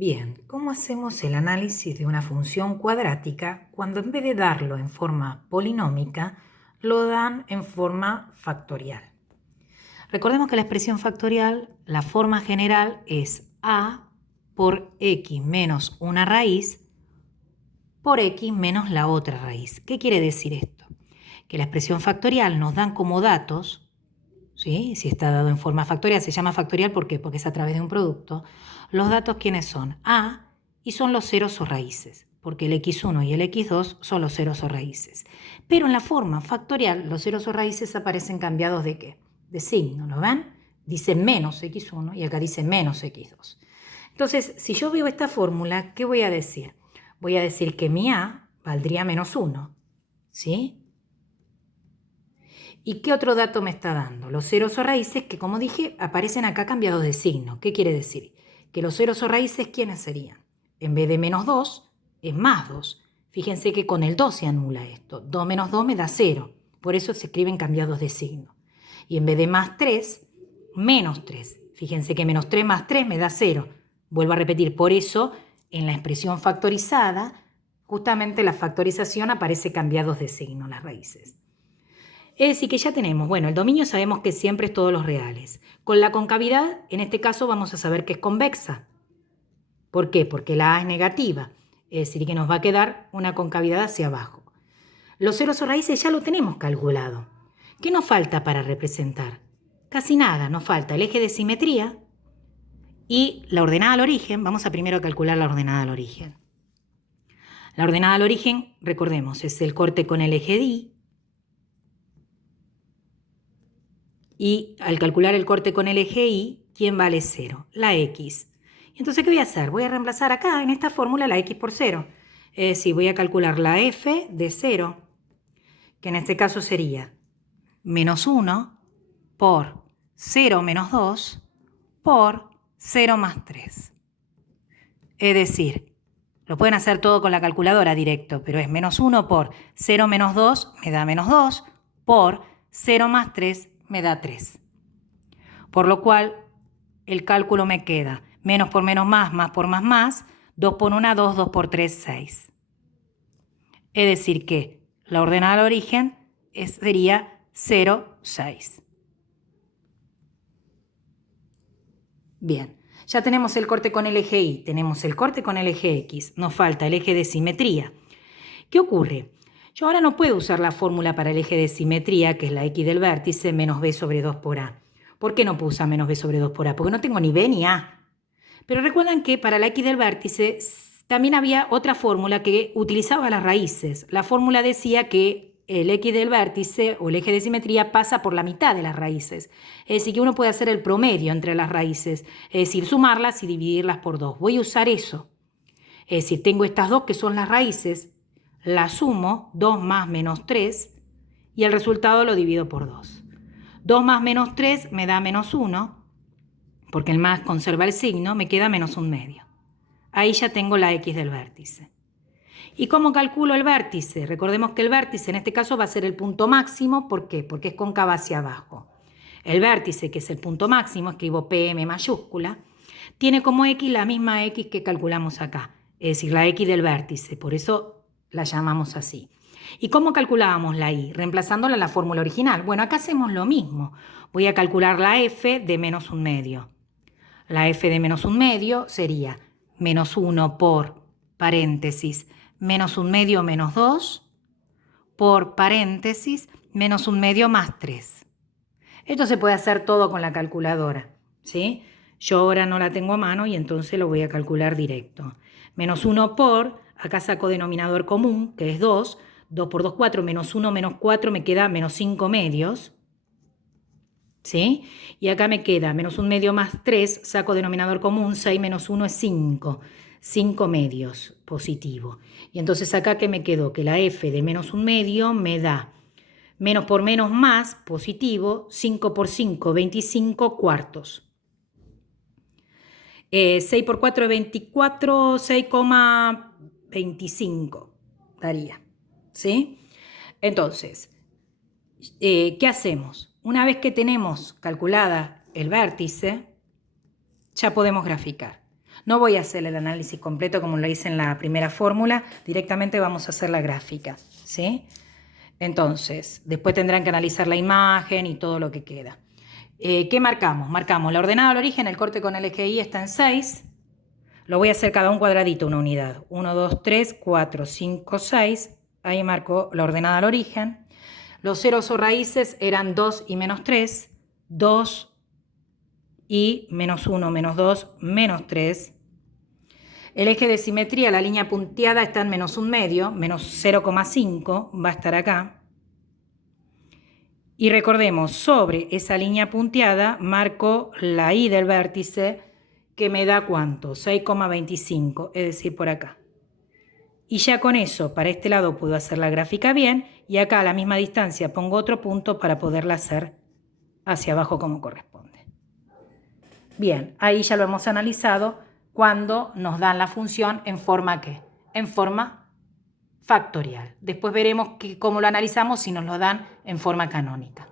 Bien, ¿cómo hacemos el análisis de una función cuadrática cuando en vez de darlo en forma polinómica, lo dan en forma factorial? Recordemos que la expresión factorial, la forma general es a por x menos una raíz por x menos la otra raíz. ¿Qué quiere decir esto? Que la expresión factorial nos dan como datos, ¿sí? Si está dado en forma factorial, se llama factorial ¿por qué? Porque es a través de un producto. Los datos, ¿quiénes son? A y son los ceros o raíces, porque el x1 y el x2 son los ceros o raíces. Pero en la forma factorial, los ceros o raíces aparecen cambiados ¿de qué? De signo, ¿lo ven? Dice menos x1 y acá dice menos x2. Entonces, si yo veo esta fórmula, ¿qué voy a decir? Voy a decir que mi a valdría menos 1, ¿sí? ¿Y qué otro dato me está dando? Los ceros o raíces que, como dije, aparecen acá cambiados de signo. ¿Qué quiere decir? Que los ceros o raíces, ¿quiénes serían? En vez de menos 2, es más 2. Fíjense que con el 2 se anula esto. 2 menos 2 me da 0. Por eso se escriben cambiados de signo. Y en vez de más 3, menos 3. Fíjense que menos 3 más 3 me da 0. Vuelvo a repetir, por eso en la expresión factorizada, justamente la factorización aparece cambiados de signo, las raíces. Es decir, que ya tenemos, bueno, el dominio sabemos que siempre es todos los reales. Con la concavidad, en este caso vamos a saber que es convexa. ¿Por qué? Porque la A es negativa, es decir, que nos va a quedar una concavidad hacia abajo. Los ceros o raíces ya lo tenemos calculado. ¿Qué nos falta para representar? Casi nada, nos falta el eje de simetría y la ordenada al origen. Vamos a primero calcular la ordenada al origen. La ordenada al origen, recordemos, es el corte con el eje di. Y al calcular el corte con el eje y, ¿quién vale 0? La x. Entonces, ¿qué voy a hacer? Voy a reemplazar acá, en esta fórmula, la x por 0. Es decir, voy a calcular la f de 0, que en este caso sería menos 1 por 0 menos 2 por 0 más 3. Es decir, lo pueden hacer todo con la calculadora directo, pero es menos 1 por 0 menos 2 me da menos 2 por 0 más 3 me da 3. Por lo cual, el cálculo me queda menos por menos más por más, 2 por 1, 2, 2 por 3, 6. Es decir que la ordenada al origen sería 0, 6. Bien, ya tenemos el corte con el eje Y, tenemos el corte con el eje X, nos falta el eje de simetría. ¿Qué ocurre? Yo ahora no puedo usar la fórmula para el eje de simetría, que es la X del vértice, menos B sobre 2 por A. ¿Por qué no puedo usar menos B sobre 2 por A? Porque no tengo ni B ni A. Pero recuerdan que para la X del vértice también había otra fórmula que utilizaba las raíces. La fórmula decía que el X del vértice o el eje de simetría pasa por la mitad de las raíces. Es decir, que uno puede hacer el promedio entre las raíces, es decir, sumarlas y dividirlas por 2. Voy a usar eso. Es decir, tengo estas dos que son las raíces, las sumo, 2 más menos 3, y el resultado lo divido por 2. 2 más menos 3 me da menos 1, porque el más conserva el signo, me queda menos 1/2. Ahí ya tengo la X del vértice. ¿Y cómo calculo el vértice? Recordemos que el vértice en este caso va a ser el punto máximo. ¿Por qué? Porque es cóncava hacia abajo. El vértice, que es el punto máximo, escribo PM mayúscula, tiene como X la misma X que calculamos acá, es decir, la X del vértice, por eso la llamamos así. ¿Y cómo calculábamos la Y? Reemplazándola en la fórmula original. Bueno, acá hacemos lo mismo. Voy a calcular la F de menos 1/2. La F de menos 1/2 sería menos 1 por paréntesis menos 1/2 menos 2 por paréntesis menos 1/2 más 3. Esto se puede hacer todo con la calculadora, ¿sí? Yo ahora no la tengo a mano y entonces lo voy a calcular directo. Menos 1 por, acá saco denominador común, que es 2. 2 por 2, 4, menos 1 menos 4 me queda menos 5/2. ¿Sí? Y acá me queda menos 1/2 más 3, saco denominador común, 6 menos 1 es 5. 5/2 positivo. Y entonces acá que me quedó que la F de menos 1/2 me da menos por menos más positivo, 5 por 5, 25 cuartos. 6 por 4 es 24, 6,25 daría. ¿Sí? Entonces, ¿qué hacemos? Una vez que tenemos calculada el vértice, ya podemos graficar. No voy a hacer el análisis completo como lo hice en la primera fórmula, directamente vamos a hacer la gráfica, ¿sí? Entonces, después tendrán que analizar la imagen y todo lo que queda. ¿Qué marcamos? Marcamos la ordenada al origen, el corte con el eje Y está en 6. Lo voy a hacer cada un cuadradito, una unidad. 1, 2, 3, 4, 5, 6. Ahí marco la ordenada al origen. Los ceros o raíces eran 2 y menos 3. 2 y menos 1, menos 2, menos 3. El eje de simetría, la línea punteada, está en menos 1/2, menos 0,5, va a estar acá. Y recordemos, sobre esa línea punteada marco la Y del vértice, que me da ¿cuánto? 6,25, es decir, por acá. Y ya con eso, para este lado puedo hacer la gráfica bien, y acá a la misma distancia pongo otro punto para poderla hacer hacia abajo como corresponde. Bien, ahí ya lo hemos analizado cuando nos dan la función en forma ¿qué? En forma factorial. Después veremos cómo lo analizamos si nos lo dan en forma canónica.